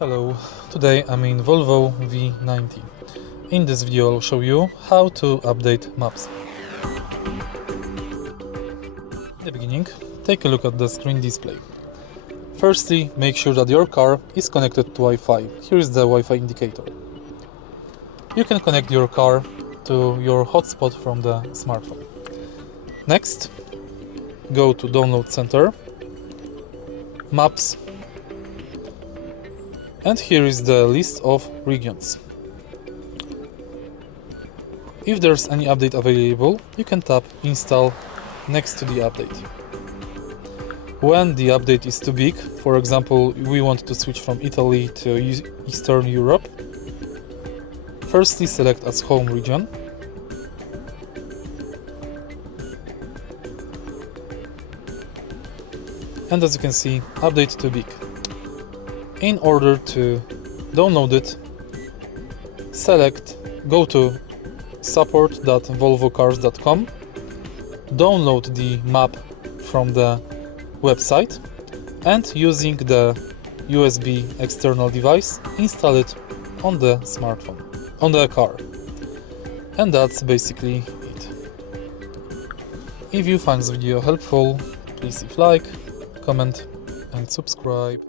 Hello, today I'm in Volvo V90. In this video I'll show you how to update maps. In the beginning, take a look at the screen display. Firstly, make sure that your car is connected to Wi-Fi. Here is the Wi-Fi indicator. You can connect your car to your hotspot from the smartphone. Next, go to Download Center, Maps, and here is the list of regions. If there's any update available, you can tap Install next to the update. When the update is too big, for example, we want to switch from Italy to Eastern Europe, firstly select as home region, and as you can see, update too big. In order to download it, go to support.volvocars.com, download the map from the website, and using the USB external device, install it on the smartphone, on the car. And that's basically it. If you find this video helpful, please leave like, comment and subscribe.